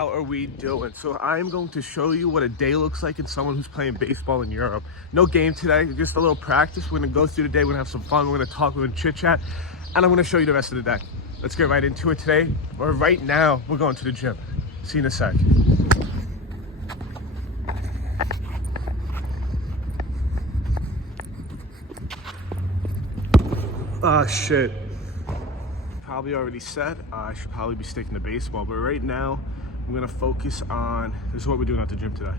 How are we doing? So I'm going to show you what a day looks like in someone who's playing baseball in Europe. No game today, just a little practice. We're gonna go through the day, we're gonna have some fun, we're gonna talk, we're gonna chit chat, and I'm gonna show you the rest of the day. Let's get right into it today, or right now, we're going to the gym. See you in a sec. Ah, shit. Probably already said I should probably be sticking to baseball, but right now I'm gonna focus on, this is what we're doing at the gym today.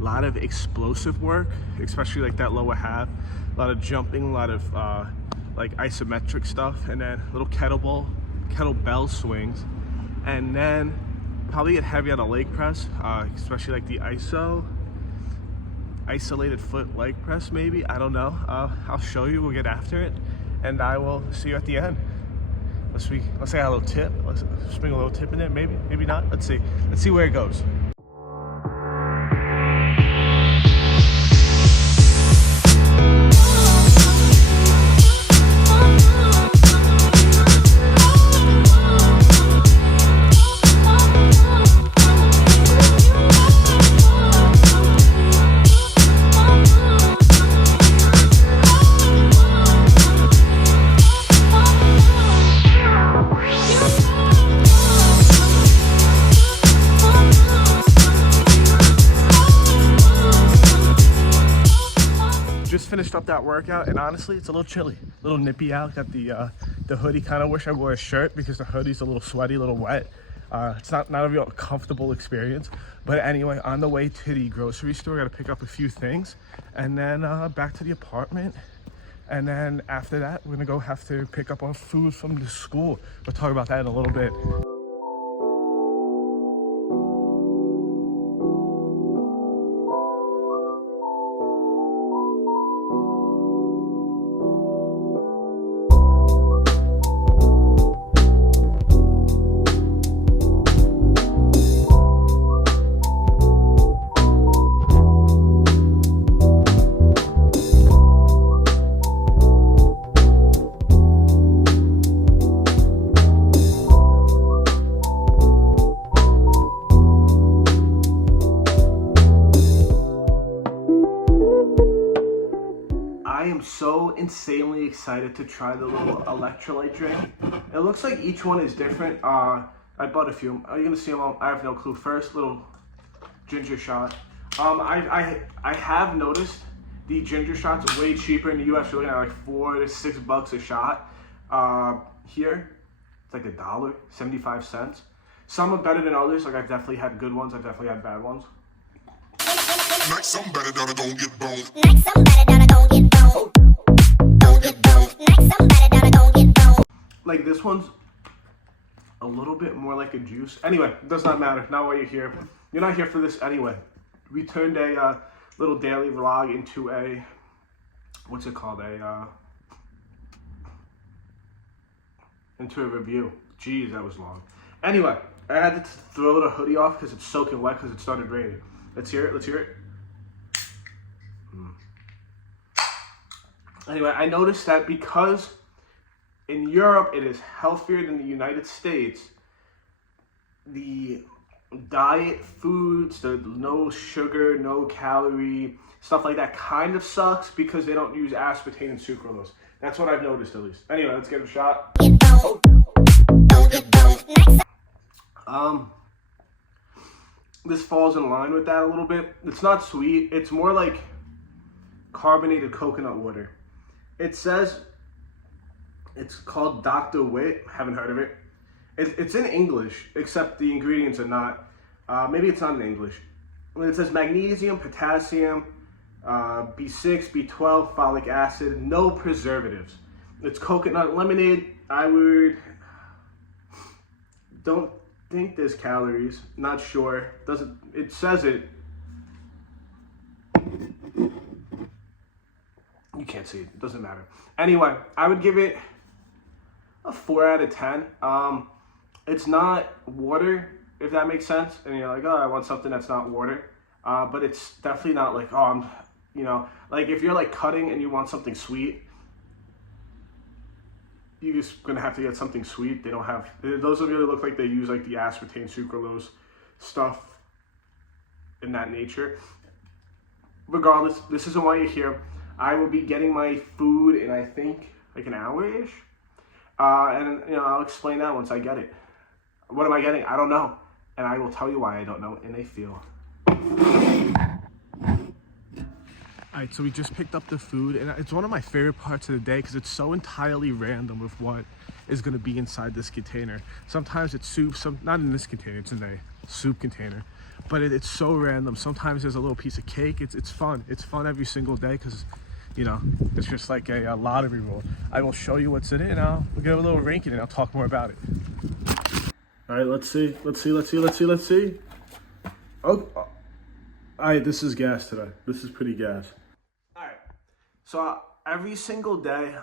A lot of explosive work, especially like that lower half, a lot of jumping, a lot of like isometric stuff, and then little kettlebell swings, and then probably get heavy on a leg press, especially like the isolated foot leg press maybe, I don't know. I'll show you, we'll get after it, and I will see you at the end. Let's say a little tip. Let's bring a little tip in there. Maybe not. Let's see where it goes. Just finished up that workout, and honestly, it's a little chilly, a little nippy out. Got the hoodie. Kind of wish I wore a shirt because the hoodie's a little sweaty, a little wet. It's not a real comfortable experience. But anyway, on the way to the grocery store, got to pick up a few things, and then back to the apartment. And then after that, we're gonna go have to pick up our food from the school. We'll talk about that in a little bit. I am so insanely excited to try the little electrolyte drink. It looks like each one is different. I bought a few. Are you gonna see them all? I have no clue. First, little ginger shot. I have noticed the ginger shots are way cheaper in the US. You're looking at like $4 to $6 a shot. Here, it's like $1, 75 cents. Some are better than others. Like I've definitely had good ones. I've definitely had bad ones. Like somebody done it, don't get boned. Like somebody done it, don't get boned. Don't get boned. Like somebody done it, don't get boned. Like this one's a little bit more like a juice. Anyway, it does not matter. Not why you're here. You're not here for this anyway. We turned a little daily vlog into a, what's it called? Into a review. Jeez, that was long. Anyway, I had to throw the hoodie off because it's soaking wet because it started raining. Let's hear it. Let's hear it. Anyway, I noticed that because in Europe it is healthier than the United States, the diet foods, the no sugar, no calorie, stuff like that kind of sucks because they don't use aspartame and sucralose. That's what I've noticed at least. Anyway, let's get a shot. Get boned. Don't get boned. Like This falls in line with that a little bit. It's not sweet. It's more like carbonated coconut water. It says it's called Dr. Witt. Haven't heard of it. It's in English, except the ingredients are not. Maybe it's not in English. It says magnesium, potassium, B6, B12, folic acid, no preservatives. It's coconut lemonade. Don't think there's calories. Not sure. It says it. You can't see it. It doesn't matter. Anyway, I would give it a 4 out of 10. It's not water, if that makes sense. And you're like, oh, I want something that's not water. But it's definitely not like, oh, like if you're like cutting and you want something sweet, you're just gonna have to get something sweet. They don't have, those really look like they use like the aspartame, sucralose stuff in that nature. Regardless, this isn't why you're here. I will be getting my food in, I think, like an hour-ish. And, I'll explain that once I get it. What am I getting? I don't know. And I will tell you why I don't know in a feel. Alright, so we just picked up the food, and it's one of my favorite parts of the day because it's so entirely random with what is going to be inside this container. Sometimes it's soup, not in this container, it's in a soup container. But it's so random. Sometimes there's a little piece of cake. It's fun. It's fun every single day because, it's just like a lottery roll. I will show you what's in it, and we'll get a little ranking, and I'll talk more about it. All right, let's see. Oh, all right, this is gas today. This is pretty gas. All right, so every single day,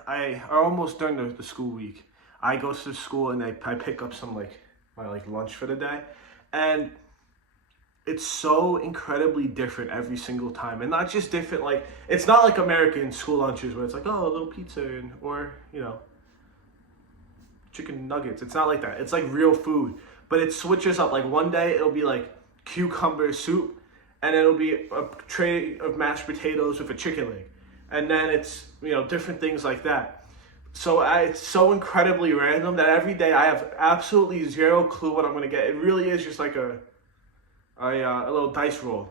or almost during the school week, I go to school and I pick up some my lunch for the day, and it's so incredibly different every single time. And not just different, it's not like American school lunches where it's like, oh, a little pizza or, chicken nuggets. It's not like that. It's like real food. But it switches up. Like one day it'll be like cucumber soup, and it'll be a tray of mashed potatoes with a chicken leg. And then it's, different things like that. So it's so incredibly random that every day I have absolutely zero clue what I'm going to get. It really is just like a little dice roll.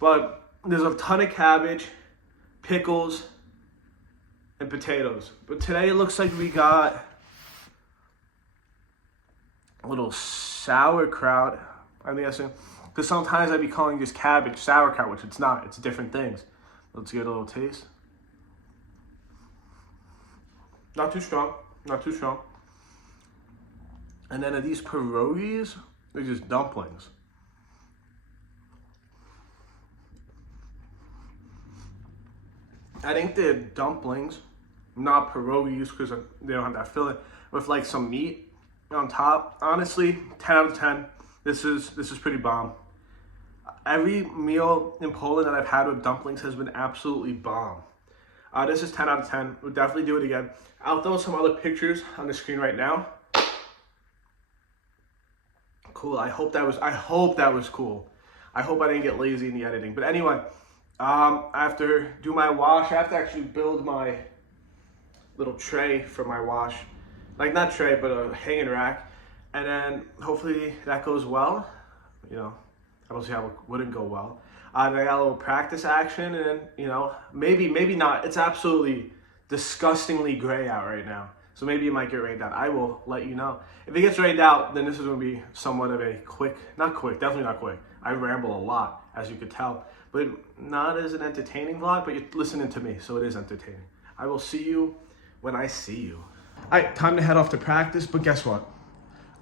But there's a ton of cabbage, pickles, and potatoes. But today it looks like we got a little sauerkraut, I'm guessing. Because sometimes I'd be calling just cabbage sauerkraut, which it's not. It's different things. Let's get a little taste. Not too strong. And then these pierogies, they're just dumplings. I think they're dumplings, not pierogies, because they don't have that filling, with some meat on top. Honestly, 10 out of 10. This is pretty bomb. Every meal in Poland that I've had with dumplings has been absolutely bomb. This is 10 out of 10. We'll definitely do it again. I'll throw some other pictures on the screen right now. Cool. I hope that was cool. I hope I didn't get lazy in the editing. But anyway, I have to do my wash. I have to actually build my little tray for my wash. Not tray, but a hanging rack. And then hopefully that goes well. I don't see how it wouldn't go well. I got a little practice action, and then, maybe not. It's absolutely disgustingly gray out right now. So maybe it might get rained out. I will let you know. If it gets rained out, then this is going to be somewhat of a definitely not quick. I ramble a lot, as you could tell. But not as an entertaining vlog, but you're listening to me, so it is entertaining. I will see you when I see you. All right, time to head off to practice, but guess what?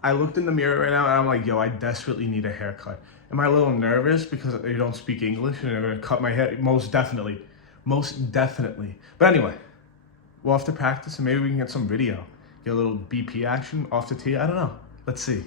I looked in the mirror right now, and I'm like, yo, I desperately need a haircut. Am I a little nervous because they don't speak English and they're going to cut my hair? Most definitely. But anyway, we'll have to practice, and maybe we can get some video. Get a little BP action off the tee. I don't know. Let's see.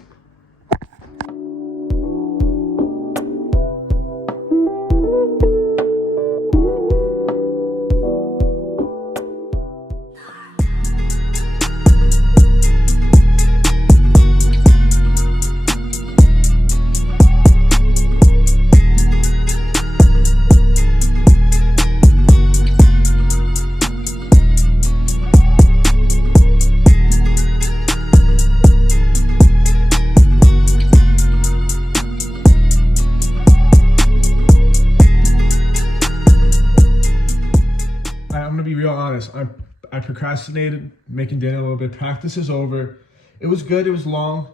I procrastinated making dinner a little bit. Practice is over. It was good. It was long.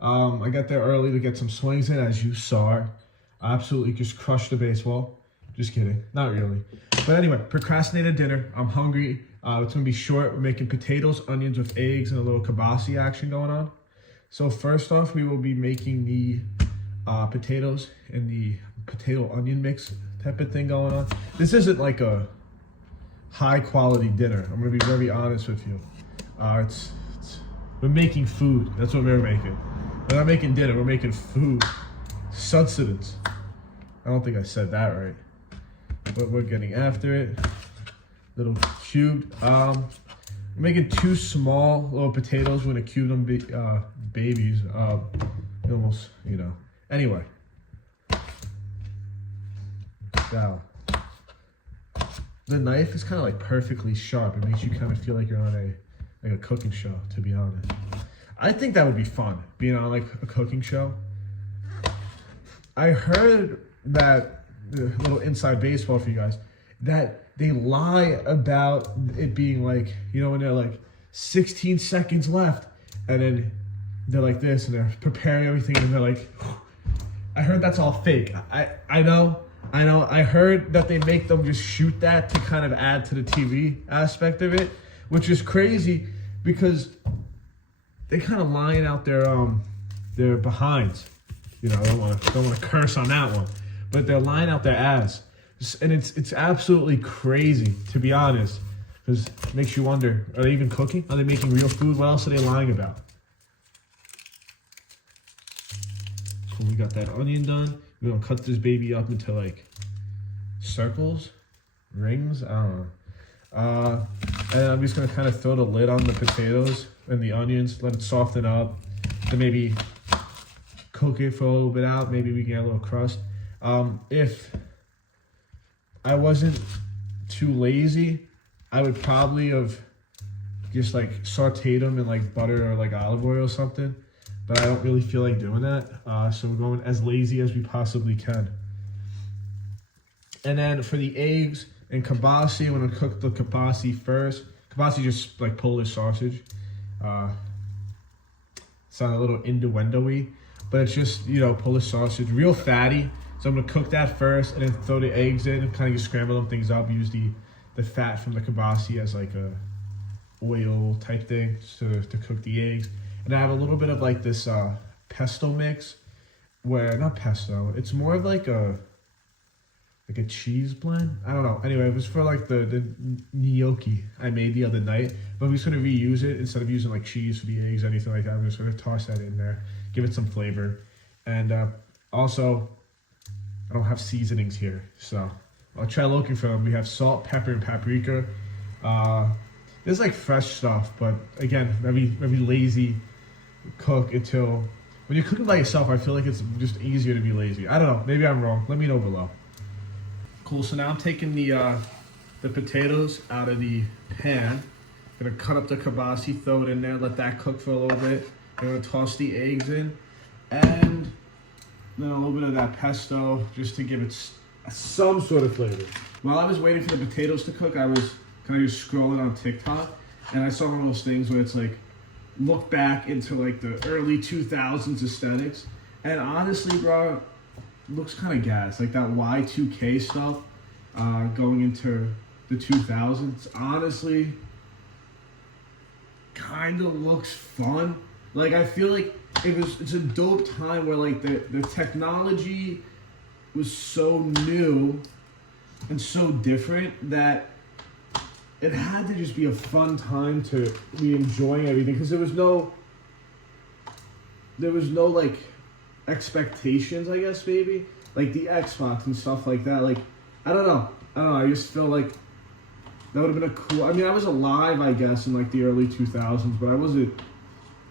I got there early to get some swings in, as you saw. I absolutely just crushed the baseball. Just kidding. Not really. But anyway, procrastinated dinner. I'm hungry. It's going to be short. We're making potatoes, onions with eggs, and a little kibasi action going on. So first off, we will be making the potatoes and the potato onion mix type of thing going on. This isn't like a high quality dinner. I'm gonna be very honest with you. We're making food. That's what we're making. We're not making dinner. We're making food. Sustenance. I don't think I said that right. But we're getting after it. Little cubed. We're making 2 small little potatoes. We're gonna cube them babies. Almost, Anyway, out. The knife is kind of like perfectly sharp. It makes you kind of feel like you're on a cooking show, to be honest. I think that would be fun, being on like a cooking show. I heard that, a little inside baseball for you guys, that they lie about it being like, you know, when they're like 16 seconds left, and then they're like this, and they're preparing everything, and they're like, I heard that's all fake. I know. I heard that they make them just shoot that to kind of add to the TV aspect of it, which is crazy because they kind of lying out their behinds. You know, I don't want to curse on that one, but they're lying out their ass, and it's absolutely crazy, to be honest, because it makes you wonder: are they even cooking? Are they making real food? What else are they lying about? So we got that onion done. We're gonna cut this baby up into like circles, rings. I don't know. And I'm just gonna kind of throw the lid on the potatoes and the onions, let it soften up, then maybe cook it for a little bit out. Maybe we can get a little crust. If I wasn't too lazy, I would probably have just like sauteed them in like butter or like olive oil or something. But I don't really feel like doing that. So we're going as lazy as we possibly can. And then for the eggs and kielbasa, I'm gonna cook the kielbasa first. Kielbasa is just like Polish sausage. Sound a little innuendo-y, but it's just, you know, Polish sausage, real fatty. So I'm gonna cook that first and then throw the eggs in and kind of just scramble them things up. Use the fat from the kielbasa as like a oil type thing to cook the eggs. And I have a little bit of like this pesto mix, where, not pesto, it's more of like a cheese blend. I don't know. Anyway, it was for like the gnocchi I made the other night, but I'm just gonna reuse it instead of using like cheese for the eggs, anything like that. I'm just gonna toss that in there, give it some flavor. And also, I don't have seasonings here, so I'll try looking for them. We have salt, pepper, and paprika. There's like fresh stuff, but again, very lazy cook until when you're cooking by yourself. I feel like it's just easier to be lazy. I don't know. Maybe I'm wrong. Let me know below. Cool. So now I'm taking the potatoes out of the pan. Gonna cut up the kielbasa, throw it in there, let that cook for a little bit. I'm gonna toss the eggs in, and then a little bit of that pesto just to give it some sort of flavor. While I was waiting for the potatoes to cook, I was kind of just scrolling on TikTok, and I saw one of those things where it's like, look back into like the early 2000s aesthetics, and honestly, bro, looks kind of gas. Like that Y2K stuff going into the 2000s, honestly, kind of looks fun. Like I feel like it's a dope time where like the technology was so new and so different that it had to just be a fun time to be enjoying everything, because there was no like expectations, I guess, maybe like the Xbox and stuff like that. Like I don't know, I just feel like that would have been a cool, I mean, I was alive, I guess, in like the early 2000s, but I wasn't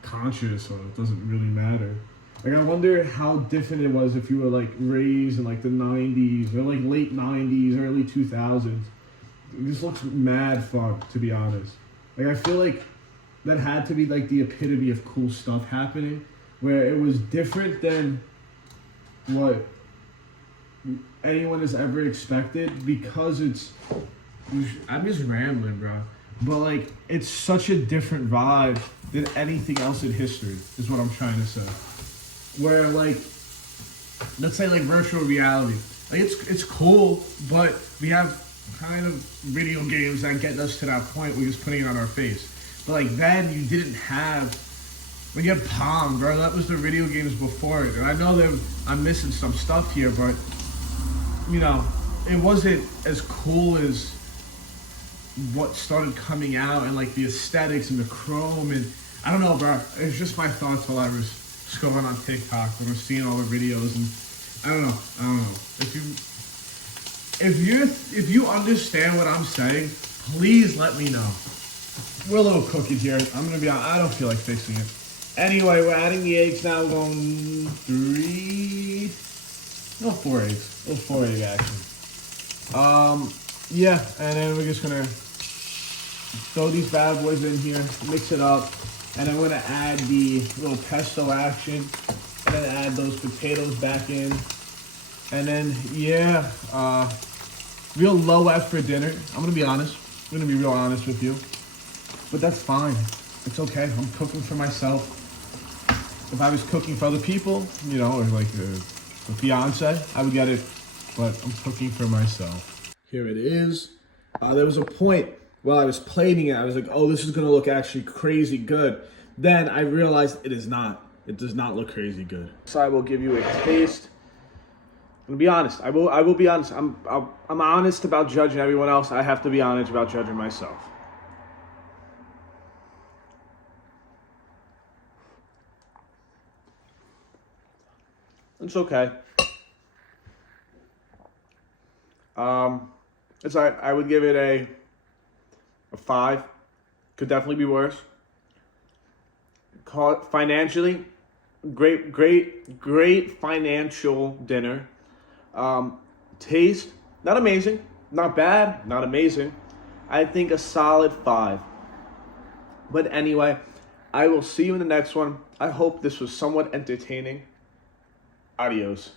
conscious, so it doesn't really matter. Like I wonder how different it was if you were like raised in like the 90s or like late 90s, early 2000s. It just looks mad fun, to be honest. Like I feel like that had to be like the epitome of cool stuff happening, where it was different than what anyone has ever expected, because I'm just rambling, bro. But like it's such a different vibe than anything else in history, is what I'm trying to say. Where like, let's say like virtual reality, like it's cool, but we have kind of video games that get us to that point. We're just putting it on our face. But like then you didn't have, when you had Palm, bro, that was the video games before it. And I know that I'm missing some stuff here, but you know, it wasn't as cool as what started coming out, and like the aesthetics and the chrome, and I don't know, bro. It's just my thoughts while I was scrolling on TikTok when I was seeing all the videos, and I don't know. If you understand what I'm saying, please let me know. We're a little cookies here. I'm gonna be honest, I don't feel like fixing it. Anyway, we're adding the eggs now. We're going 4 eggs. A little 4 egg action. Yeah, and then we're just gonna throw these bad boys in here, mix it up, and I'm gonna add the little pesto action, and then add those potatoes back in, and then yeah, real low F for dinner. I'm gonna be honest. I'm gonna be real honest with you, but that's fine. It's okay. I'm cooking for myself. If I was cooking for other people, you know, or like a fiance, I would get it, but I'm cooking for myself. Here it is. There was a point while I was plating it, I was like, oh, this is gonna look actually crazy good. Then I realized it is not. It does not look crazy good. So I will give you a taste. I'm gonna be honest. I will be honest. I'm honest about judging everyone else. I have to be honest about judging myself. It's okay. It's all right. I would give it a 5. Could definitely be worse. Call it financially, great financial dinner. Taste, not amazing, not bad, not amazing. I think a solid 5. But anyway, I will see you in the next one. I hope this was somewhat entertaining. Adios.